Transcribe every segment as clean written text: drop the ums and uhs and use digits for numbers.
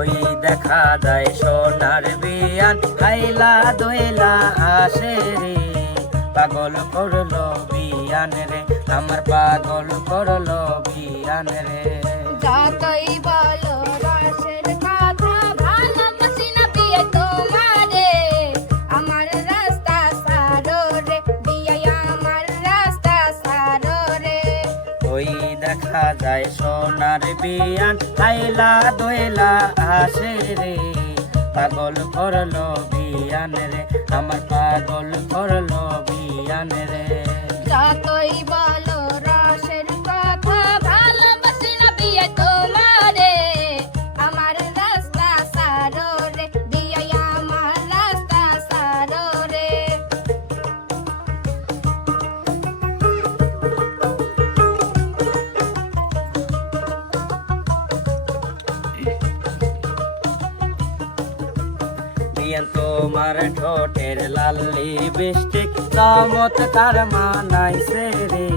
ওই দেখা যায় সোনার বিয়ান খাইলা দইলা আসে রে পাগল করলো বিয়ান রে আমার পাগল করলো বিয়ান রে যতই বলো রসের কথা ভালোবাসি না বিয়ে তোমারে আমার রাস্তা সারো রে বিয়ে আমার রাস্তা সারো রে ওই দেখা যায় সোনার বিয়ান খাইলা দইলা আসে রে পাগল করলো বিয়ান রে আমার পাগল করলো বিয়ান রে যতই বলো রসের কথা ভালোবাসি না বিয়ে তোমারে আমার রাস্তা সারো রে বিয়ে আমার রাস্তা সারো রে বিয়ান তোমার ঠোঁটের লালি বৃষ্টিক চমৎকার মানাইছে রে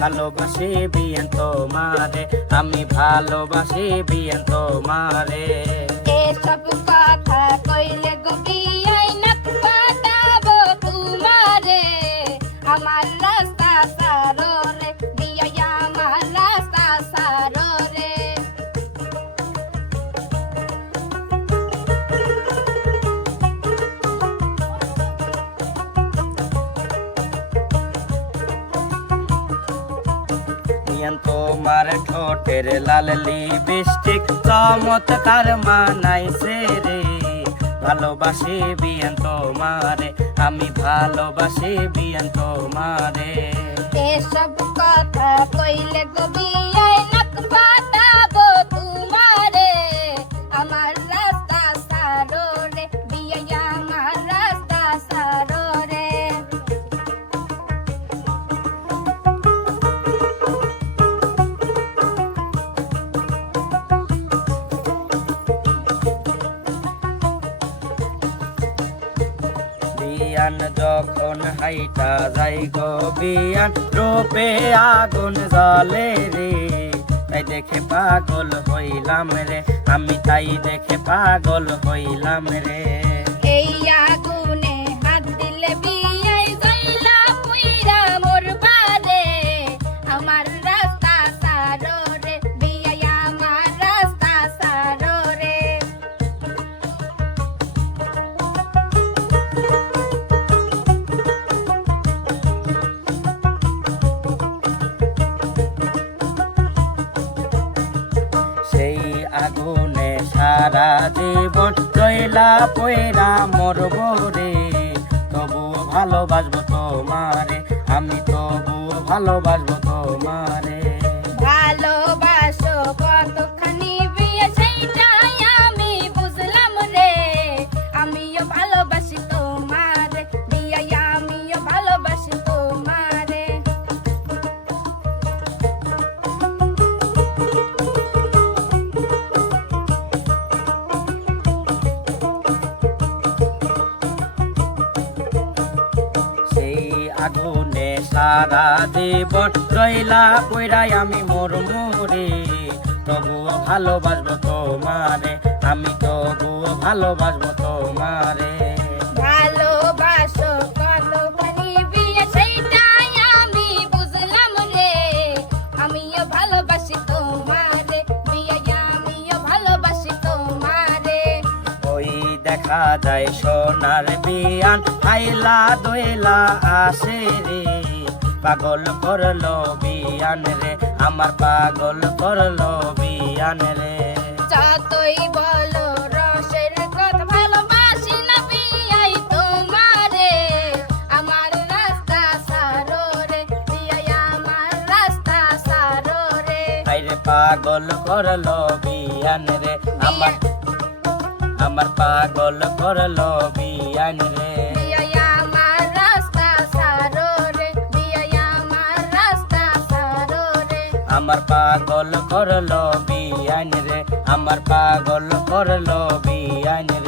ভালোবাসি বিয়ান তোমারে আমি ভালোবাসি বিয়ান তোমারে এসব কথা কইলে গো বিয়াই নাক পাতাবো তোমারে আমার রাস্তা সারো রে বিয়াই আমার রাস্তা সারো রে বিয়ান তোমার ঠোঁটের লালি বৃষ্টিক চমৎকার মানাইছে রে ভালোবাসি বিয়ান তোমারে আমি ভালোবাসি বিয়ান তোমারে এসব কথা কইলে গো বিয়াই নাক পাতাবো তোমারে আমার রাস্তা সারো রে বিয়াই আমার রাস্তা সারো রে বিয়ান যখন হাইটা যাই গো বিয়ান রূপে আগুন জ্বলে রে তাই দেখে পাগল হইলাম রে আমি তাই দেখে পাগল হইলাম রে এই আগুনে হাত দিলে বিয়াই জ্বলা পুইরা মরবা রে আমার রাস্তা সারো রে বিয়াই আমার রাস্তা সারো রে সেই আগুনে সারা জীবন জয়লা পয়রা মরব রে তবুও ভালোবাসবো তোমারে আমি তবুও ভালোবাসবো তোমারে ভালোবাসো কতখানি বিয়ে সেইটাই আমি বুঝলাম রে আমিও ভালোবাসি তোমারে বিয়াই আমিও ভালোবাসি তোমারে সেই আগুনে সারা জীবন রইলা কইরাই আমি মোর মোরে তবুও ভালোবাসবো তোমারে আমি তবুও ভালোবাসবো তোমারে ভালোবাসো কতখানি বিয়ে সেইটাই আমি বুঝলাম রে আমিও ভালোবাসি তোমারে বিয়ে আমিও ভালোবাসি তোমারে ওই দেখা যায় সোনার বিয়ান খাইলা দইলা আসে রে পাগল করলো বিয়ান রে আমার পাগল করলো বিয়ান রে যতই বলো রসের কথা ভালোবাসি না বিয়াই তোমারে আমার রাস্তা সারো রে বিয়াই আমার রাস্তা সারো রে আইরে পাগল করলো বিয়ান রে আমার পাগল করলো বিয়ান রে বিয়াই আমার রাস্তা সারো রে বিয়াই আমার রাস্তা সারো রে আমার পাগল করলো বিয়ান রে আমার পাগল করলো বিয়ান রে